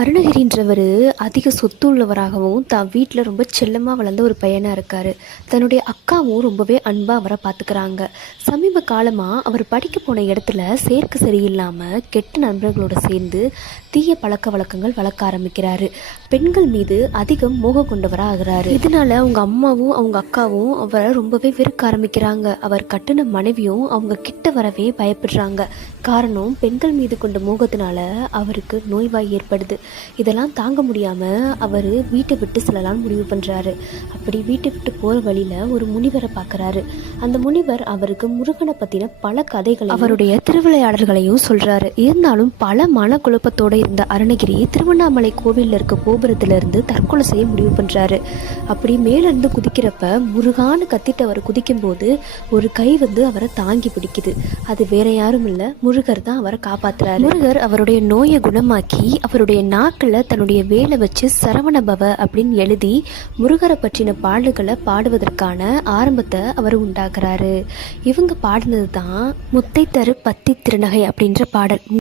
அருணகிரின்றவர் அதிக சொத்து உள்ளவராகவும் தான் வீட்டில் ரொம்ப செல்லமாக வளர்ந்த ஒரு பையனாக இருக்கார். தன்னுடைய அக்காவும் ரொம்பவே அன்பாக அவரை பார்த்துக்கிறாங்க. சமீப காலமாக அவர் படிக்க போன இடத்துல சேர்க்கை சரியில்லாமல் கெட்ட நண்பர்களோடு சேர்ந்து தீய பழக்க வழக்கங்கள் வளர்க்க ஆரம்பிக்கிறாரு. பெண்கள் மீது அதிகம் மோகம் கொண்டவராக ஆகிறாரு. இதனால அவங்க அம்மாவும் அவங்க அக்காவும் அவரை ரொம்பவே வெறுக்க ஆரம்பிக்கிறாங்க. அவர் கட்டின மனைவியும் அவங்க கிட்ட வரவே பயப்படுறாங்க. காரணம், பெண்கள் மீது கொண்ட மோகத்தினால அவருக்கு நோய்வாய் ஏற்படுது. இதெல்லாம் தாங்க முடியாமல் அவர் வீட்டை விட்டு செல்லலாம்னு முடிவு பண்ணுறாரு. அப்படி வீட்டை விட்டு போகிற வழியில் ஒரு முனிவரை பார்க்குறாரு. அந்த முனிவர் அவருக்கு முருகனை பற்றின பல கதைகளை அவருடைய திருவிளையாடல்களையும் சொல்கிறாரு. இருந்தாலும் பல மனக்குழப்பத்தோடு இருந்த அருணகிரி திருவண்ணாமலை கோவிலில் இருக்க கோபுரத்திலிருந்து தற்கொலை செய்ய முடிவு பண்ணுறாரு. அப்படி மேலிருந்து குதிக்கிறப்ப முருகான்னு கத்திட்டு அவர் குதிக்கும்போது ஒரு கை அவரை தாங்கி பிடிக்குது. அது வேற யாரும் இல்லை, முருகர் தான் அவரை காப்பாற்றுறாரு. முருகர் அவருடைய நோயை குணமாக்கி அவருடைய நாக்கில் தன்னுடைய வேலை வச்சு சரவணபவ அப்படின்னு எழுதி முருகரை பற்றின பாடல்களை பாடுவதற்கான ஆரம்பத்தை அவர் உண்டாக்குறாரு. இவங்க பாடினது தான் முத்தை தரு பத்தி திருநகை அப்படின்ற பாடல்.